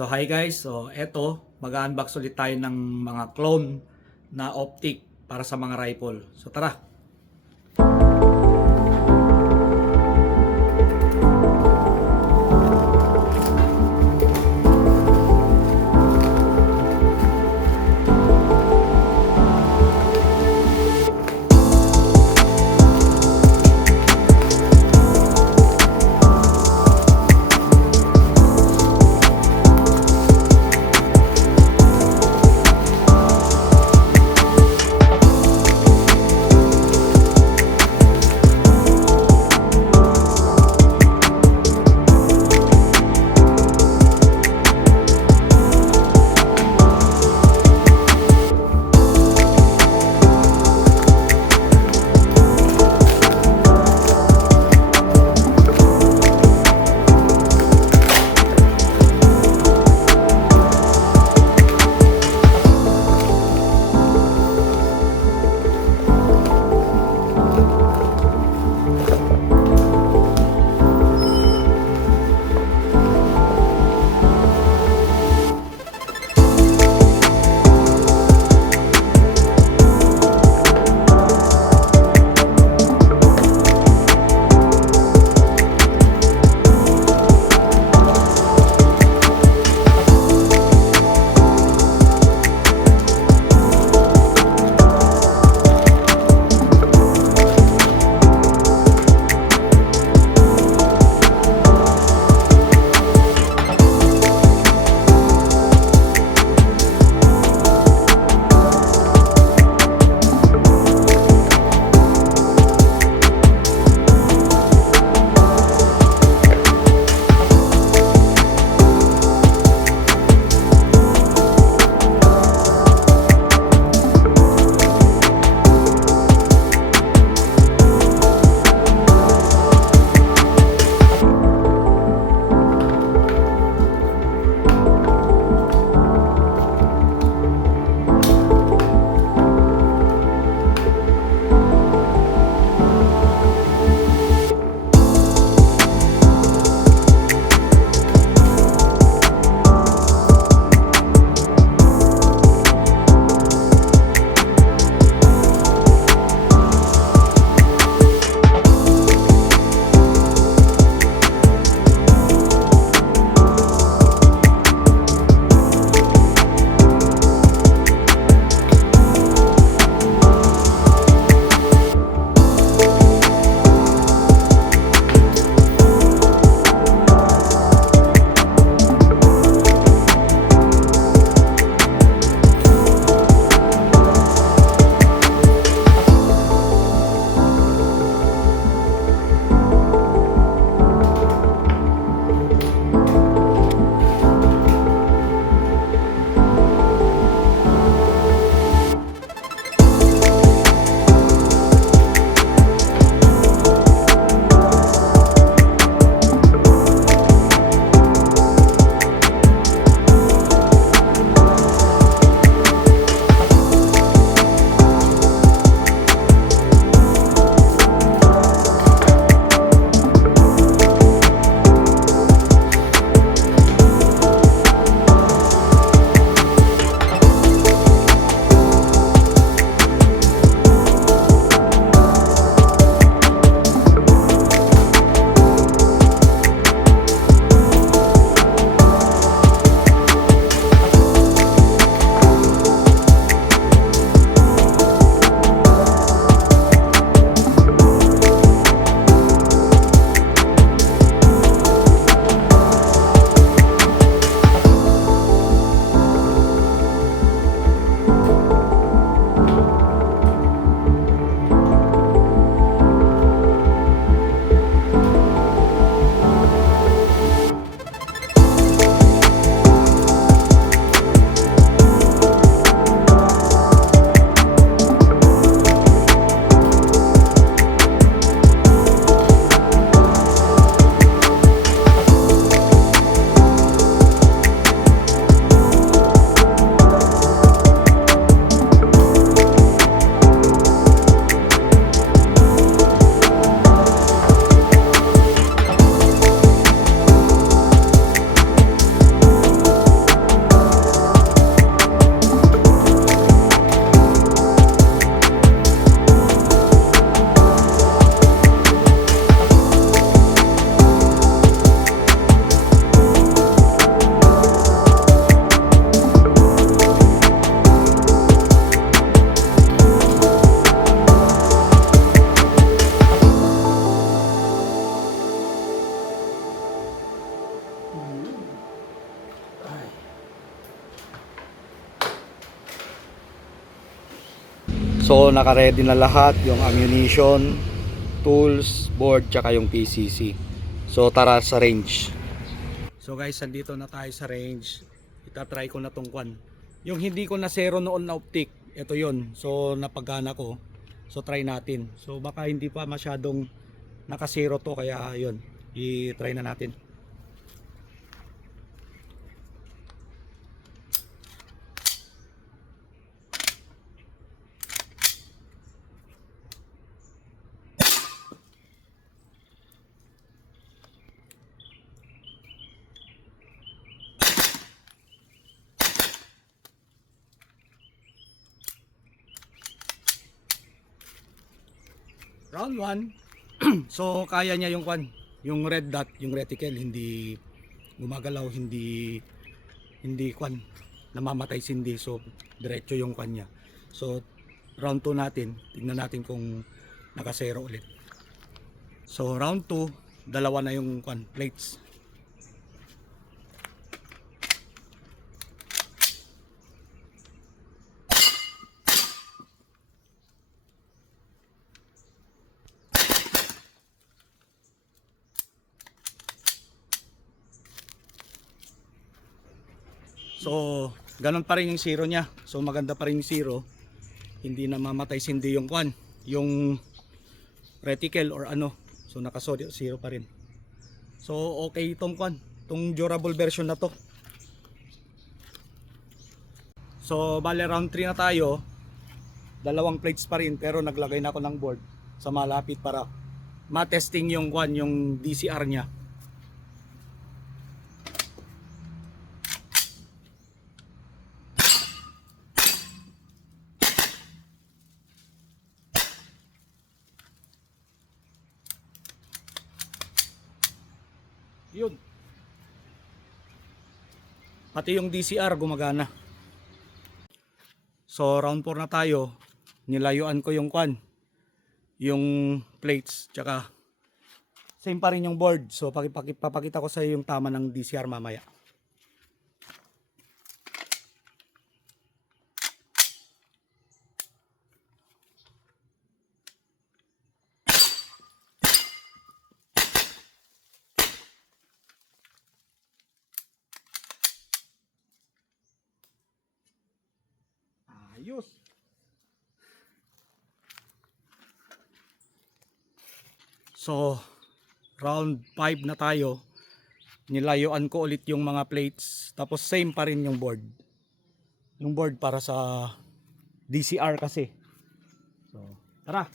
So hi guys, so eto mag-unbox ulit tayo ng mga clone na optic para sa mga rifle. So tara. So naka-ready na lahat, yung ammunition, tools, board, tsaka yung PCC. So tara sa range. So guys, andito na tayo sa range. Itatry ko na tong kwan. Yung hindi ko na zero noon na optic, ito yon. So napagana ko. So try natin. So baka hindi pa masyadong naka-zero to, kaya yun, i-try na natin. Round 1. So kaya niya yung kwan, yung red dot, yung reticle hindi gumagalaw, hindi kwan, namamatay sindi. So diretso yung kwan niya. So round 2 natin, tingnan natin kung naka-zero ulit. So round 2, dalawa na yung kwan, plates. So ganun pa rin yung zero niya. So maganda pa rin yung zero. Hindi na mamatay sindi yung kwan, yung reticle or ano. So naka-zero pa rin. So okay itong kwan, itong durable version na to. So bale round 3 na tayo. Dalawang plates pa rin, pero naglagay na ako ng board sa malapit para ma-testing yung kwan, yung DCR niya. Yun. Pati yung DCR gumagana. So round 4 na tayo. Nilayuan ko yung kwan, yung plates, tsaka same pa rin yung board. So papakita ko sa iyo yung tama ng DCR mamaya. Ayos. So round 5 na tayo. Nilayuan ko ulit yung mga plates, tapos same pa rin yung board. Yung board para sa DCR kasi. So tara.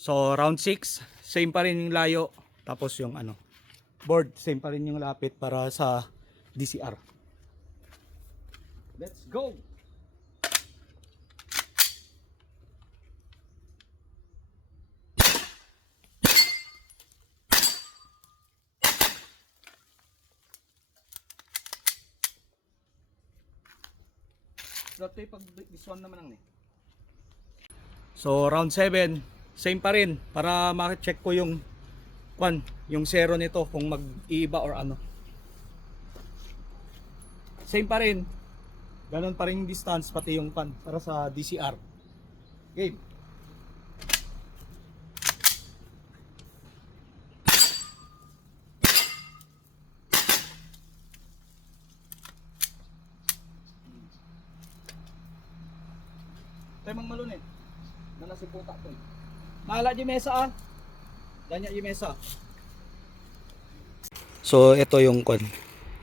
So round 6, same pa rin yung layo, tapos yung ano, board, same pa rin yung lapit para sa DCR. Let's go! Dati pag this one naman ang So round 7, same pa rin para ma-check ko yung kwan, yung zero nito kung mag-iiba or ano. Same pa rin. Ganon pa rin yung distance pati yung kwan para sa DCR. Game. Tayo mang malun eh. Nanasiputa ko eh. Mahala di mesa ah. Danya di mesa. So ito yung kon.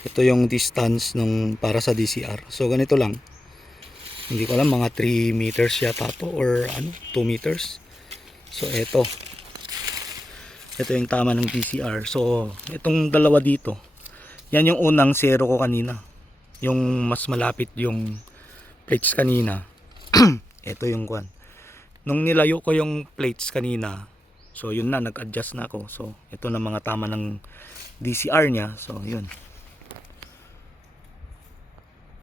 Ito yung distance nung para sa DCR. So ganito lang. Hindi ko alam, mga 3 meters yata to or ano, 2 meters. So ito. Ito yung tama ng DCR. So itong dalawa dito. Yan yung unang zero ko kanina. Yung mas malapit yung plates kanina. Ito yung kwan. Nung nilayo ko yung plates kanina, so yun na, nag-adjust na ako. So ito na mga tama ng DCR niya. So yun.